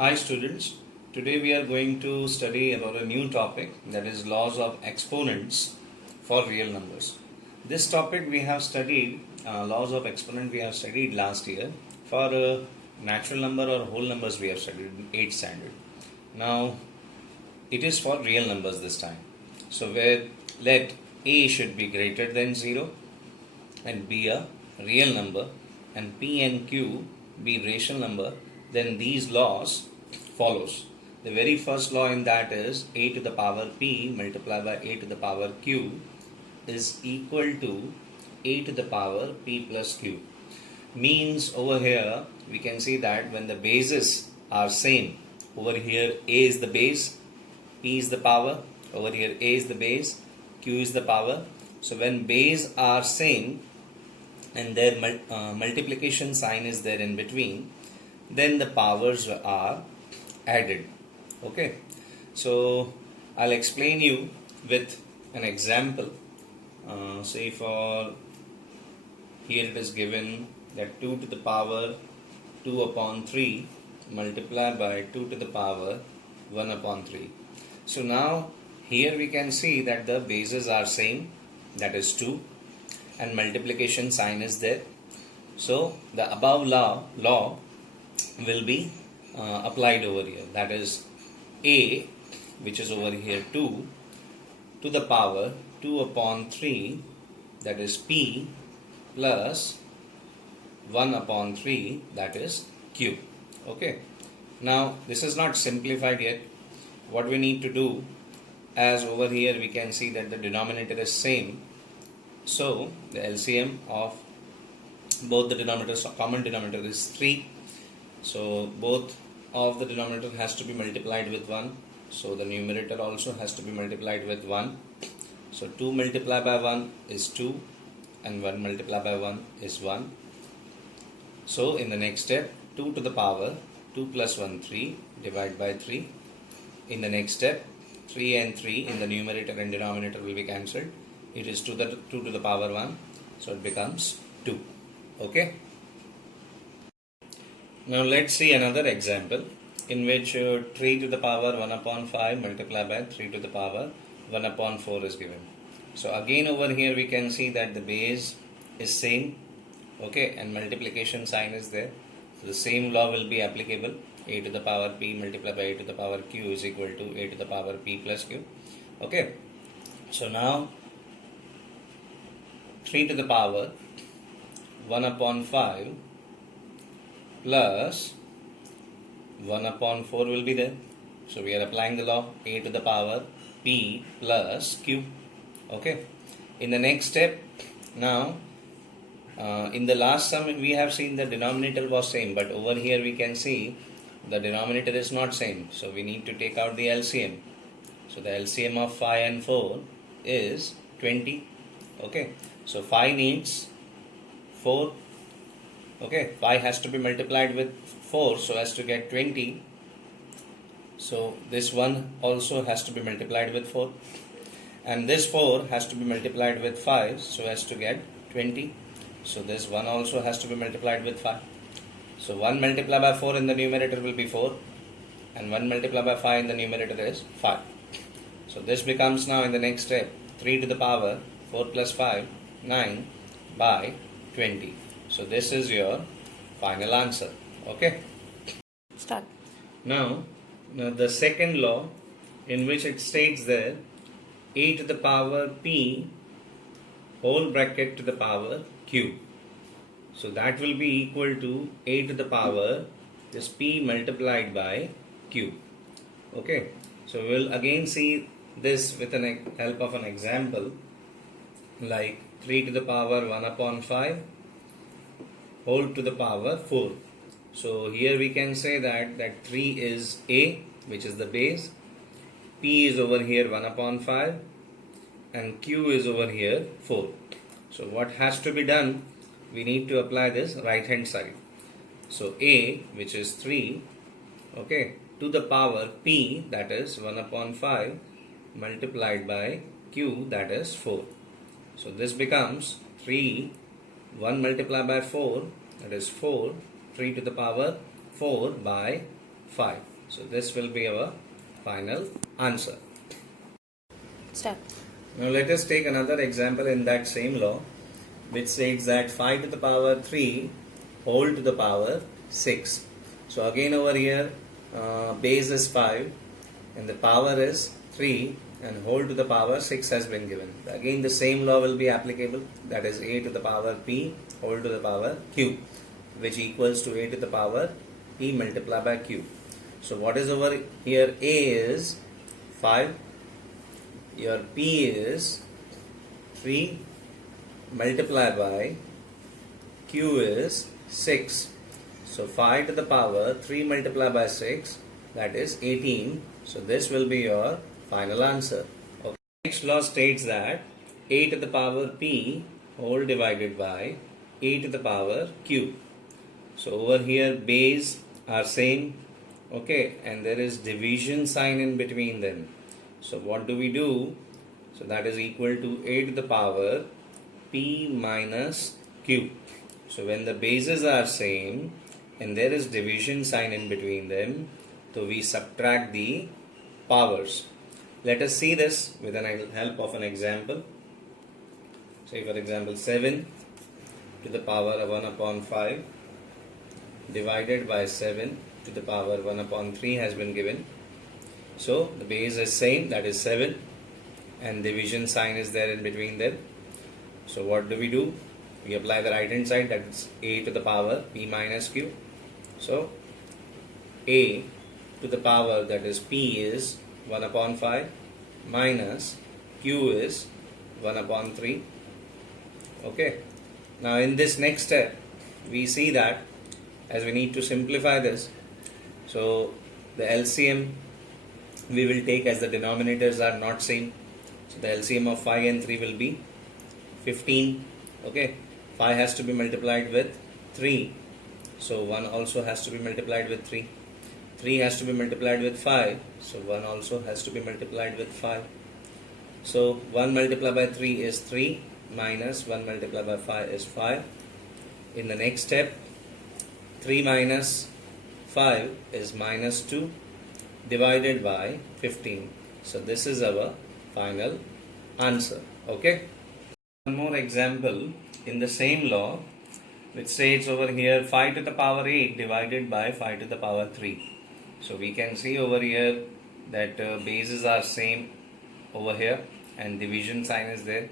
Hi students, today we are going to study about a new topic, that is laws of exponents for real numbers. This topic we have studied, laws of exponent we have studied last year. For natural number or whole numbers we have studied in 8th standard. Now it is for real numbers this time. So where let a should be greater than 0 and be a real number and p and q be rational number, then these laws follows. The very first law in that is a to the power p multiplied by a to the power q is equal to a to the power p plus q. Means over here we can see that when the bases are same, over here a is the base, p is the power, over here a is the base, q is the power. So when base are same and their multiplication sign is there in between, then the powers are added. Okay, so I'll explain you with an example. Say for here it is given that 2 to the power 2 upon 3 multiplied by 2 to the power 1 upon 3. So now here we can see that the bases are same, that is 2, and multiplication sign is there. So the above law will be applied over here, that is a, which is over here 2 to the power 2 upon 3, that is p, plus 1 upon 3, that is q. Okay, now this is not simplified yet. What we need to do, as over here we can see that the denominator is same, so the LCM of both the denominators, common denominator is 3. So both of the denominator has to be multiplied with 1. So the numerator also has to be multiplied with 1. So 2 multiplied by 1 is 2 and 1 multiplied by 1 is 1. So in the next step, 2 to the power 2 plus 1 3 divide by 3. In the next step, 3 and 3 in the numerator and denominator will be cancelled. It is 2 to the power 1, so it becomes 2. Okay. Now let's see another example in which 3 to the power 1 upon 5 multiplied by 3 to the power 1 upon 4 is given. So again over here we can see that the base is same, okay, and multiplication sign is there. So the same law will be applicable. A to the power p multiplied by a to the power q is equal to a to the power p plus q. Okay, so now 3 to the power 1 upon 5 plus 1 upon 4 will be there. So we are applying the law a to the power p plus q. Okay, in the next step, now in the last sum we have seen the denominator was same, but over here we can see the denominator is not same, so we need to take out the LCM. So the LCM of 5 and 4 is 20. Okay, so 5 needs 4. Okay, 5 has to be multiplied with 4 so as to get 20. So this one also has to be multiplied with 4, and this 4 has to be multiplied with 5 so as to get 20. So this one also has to be multiplied with 5. So 1 multiplied by 4 in the numerator will be 4, and 1 multiplied by 5 in the numerator is 5. So this becomes now in the next step 3 to the power 4 plus 5, 9 by 20. So this is your final answer. Okay. Start. Now the second law, in which it states there a to the power p whole bracket to the power q. So that will be equal to a to the power this p multiplied by q. Okay, so we'll again see this with the help of an example, like 3 to the power 1 upon 5 whole to the power 4. So here we can say that 3 is a, which is the base, p is over here 1 upon 5, and q is over here 4. So what has to be done, we need to apply this right hand side. So a, which is 3, okay, to the power p, that is 1 upon 5 multiplied by q, that is 4. So this becomes 3, 1 multiplied by 4, that is 4, 3 to the power 4 by 5. So this will be our final answer. Start. Now let us take another example in that same law, which says that 5 to the power 3 whole to the power 6. So again over here, base is 5 and the power is 3 and whole to the power 6 has been given. Again the same law will be applicable, that is a to the power p whole to the power q, which equals to a to the power p multiplied by q. So what is over here? A is 5, your p is 3 multiplied by q is 6. So 5 to the power 3 multiplied by 6, that is 18. So this will be your final answer. Okay. Next law states that a to the power p whole divided by a to the power q. So over here base are same, okay, and there is division sign in between them. So what do we do? So that is equal to a to the power p minus q. So when the bases are same and there is division sign in between them, so we subtract the powers. Let us see this with the help of an example. Say for example 7 to the power 1 upon 5 divided by 7 to the power 1 upon 3 has been given. So the base is same, that is 7, and division sign is there in between them. So what do we do? We apply the right hand side, that is a to the power p minus q. So a to the power, that is p, is 1 upon 5 minus q is 1 upon 3. Okay. Now in this next step, we see that as we need to simplify this, so the LCM we will take as the denominators are not same. So the LCM of 5 and 3 will be 15. Okay. 5 has to be multiplied with 3. So 1 also has to be multiplied with 3. 3 has to be multiplied with 5. So 1 also has to be multiplied with 5. So 1 multiplied by 3 is 3 minus 1 multiplied by 5 is 5. In the next step, 3 minus 5 is minus 2 divided by 15. So this is our final answer. Okay. One more example in the same law, which states over here 5 to the power 8 divided by 5 to the power 3. So we can see over here that bases are same over here and division sign is there.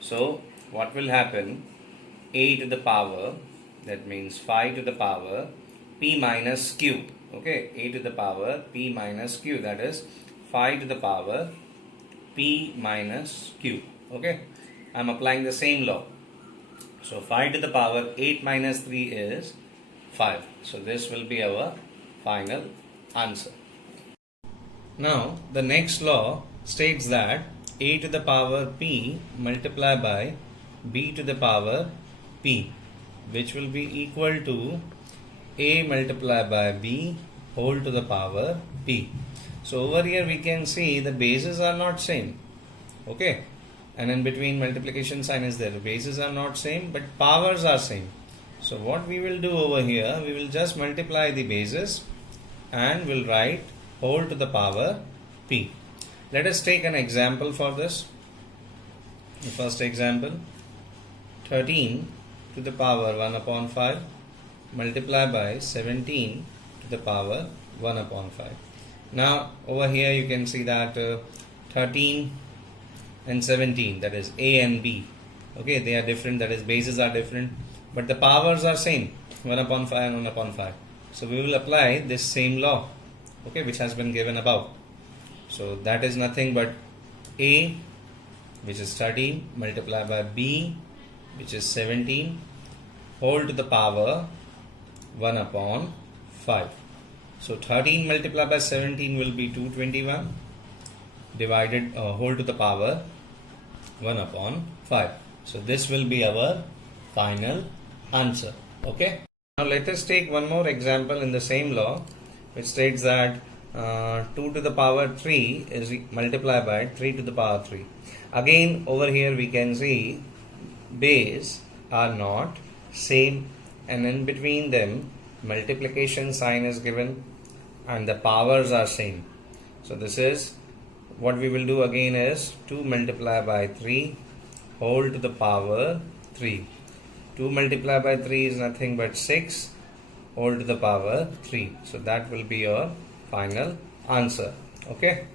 So what will happen? A to the power, that means 5 to the power p minus q. Okay, a to the power p minus q, that is 5 to the power p minus q. Okay, I am applying the same law. So 5 to the power 8 minus 3 is 5. So this will be our final answer. Now the next law states that a to the power p multiplied by b to the power p, which will be equal to a multiplied by b whole to the power p. So over here we can see the bases are not same. Okay, and in between multiplication sign is there. The bases are not same but powers are same. So what we will do over here, we will just multiply the bases and will write whole to the power p. Let us take an example for this. The first example, 13 to the power 1 upon 5 multiplied by 17 to the power 1 upon 5. Now over here you can see that 13 and 17, that is a and b, okay, they are different, that is bases are different, but the powers are same, 1 upon 5 and 1 upon 5. So we will apply this same law, okay, which has been given above. So that is nothing but a, which is 13, multiplied by b, which is 17, whole to the power 1 upon 5. So 13 multiplied by 17 will be 221 divided whole to the power 1 upon 5. So this will be our final answer. Okay. Now let us take one more example in the same law, which states that 2 to the power 3 is multiplied by 3 to the power 3. Again over here we can see base are not same and in between them multiplication sign is given. and the powers are same. So this is what we will do again is 2 multiplied by 3 whole to the power 3. 2 multiplied by 3 is nothing but 6 whole to the power 3. So that will be your final answer. Okay.